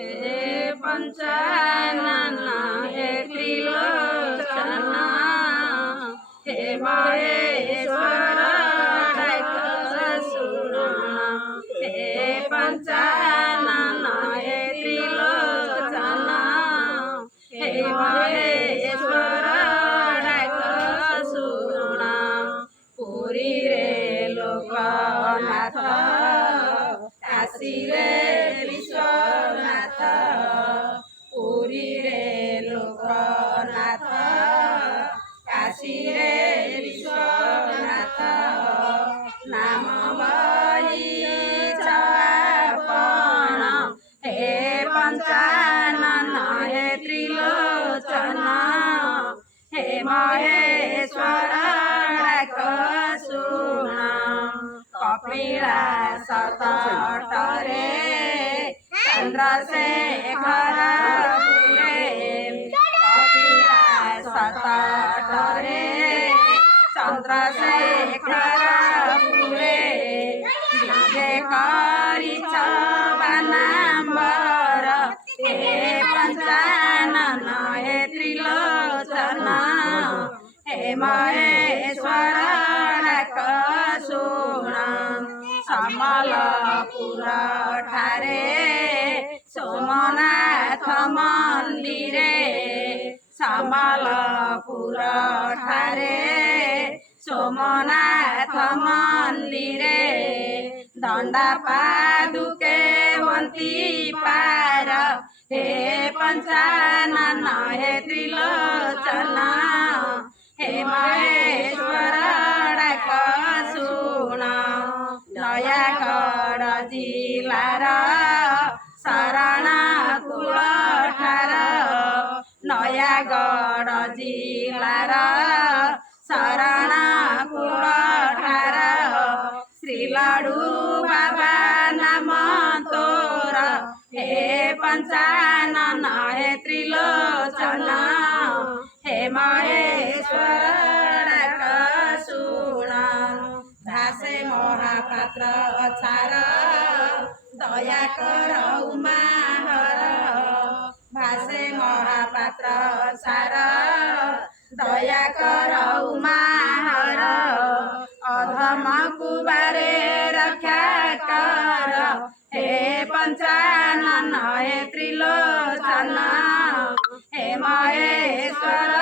हे पंचानन हे त्रिलोचना हे महेश्वर सुना हे पंचानन हे त्रिलोचना हे महेश्वर सुना पुरी रे लोकनाथ काशी रे विश्वनाथ पुरी रे लोकनाथ काशी रे विश्वनाथ नाम बहिपण हे पंचानन हे त्रिलोचना हे महेश्वर सुना कपिलास तटरे चंद्रशेखर कपिलास तटरे चंद्रशेखर विजय करिछ बानाम्बर हे पंचानन हे त्रिलोचना हे महेश्वर सुना समलपुर ठारे सोमनाथ मंदिरे समलपुर ठारे सोमनाथ मंदिरे दंडा पादुके वंती पार हे पंचानन हे त्रिलोचना हे महेश्वर सुना नयागढ़ जिलार शरणकूल ठार नयागढ़ जिलार शरणकूल ठार श्री लड्डू बाबा नाम तोर हे पंचानन हे त्रिलोचना हे महेश्वर सुना भासे महापात्र छार दया कर उमाहर भासे महापात्र छार दया कर उमाहर अधम कुबारे रक्षा कर हे पंचानन हे त्रिलोचना हे महेश्वर